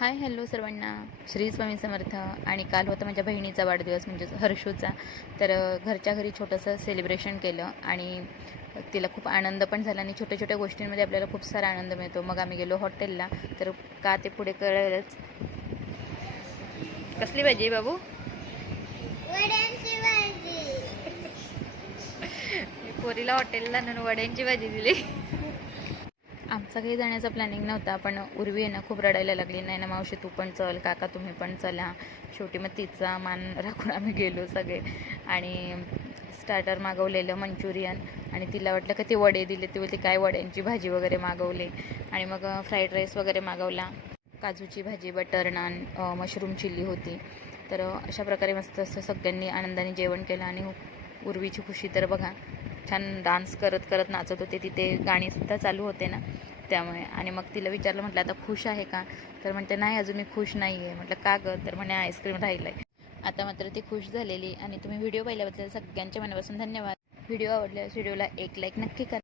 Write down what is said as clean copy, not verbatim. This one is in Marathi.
हाय हॅलो सर्वांना, श्री स्वामी समर्थ. आणि काल होता माझ्या बहिणीचा वाढदिवस म्हणजे हर्षूचा. तर घरच्या घरी छोटंसं सेलिब्रेशन केलं आणि तिला खूप आनंद पण झाला आणि छोट्या छोट्या गोष्टींमध्ये आपल्याला खूप सारा आनंद मिळतो. मग आम्ही गेलो हॉटेलला. तर का ते पुढे कळलंच. कसली भाजी आहे बाबू? वड्यांची भाजी. पोरीला हॉटेलला नेऊन वड्यांची भाजी दिली. आमचा काही जाण्याचा प्लॅनिंग नव्हता, पण उर्वी आहे ना खूप रडायला लागली. नाही ना मावशी तू पण चल, काका तुम्ही पण चला. शेवटी मग तिचा मान राखून आम्ही गेलो सगळे. आणि स्टार्टर मागवलेलं मंचुरियन आणि तिला वाटलं का ते वडे दिले. ती बोलते काय वड्यांची भाजी वगैरे मागवले. आणि मग फ्राईड राईस वगैरे मागवला, काजूची भाजी, बटर नान, मशरूम चिल्ली होती. तर अशा प्रकारे मस्त असं सगळ्यांनी आनंदाने जेवण केलं. आणि उर्वीची खुशी तर बघा, छान डान्स करत करत नाचत होते. तिथे गाणीसुद्धा चालू होते ना त्यामुळे. आणि मग तिला विचारलं, म्हटलं आता खुश आहे का? तर म्हणते नाही अजून मी खुश नाही आहे. म्हटलं का गं? तर म्हणे आईस्क्रीम राहिलं आहे. आता मात्र ती खुश झालेली. आणि तुम्ही व्हिडिओ पाहिल्याबद्दल सगळ्यांच्या मनापासून धन्यवाद. व्हिडिओ आवडल्यास व्हिडिओला एक लाईक नक्की करा.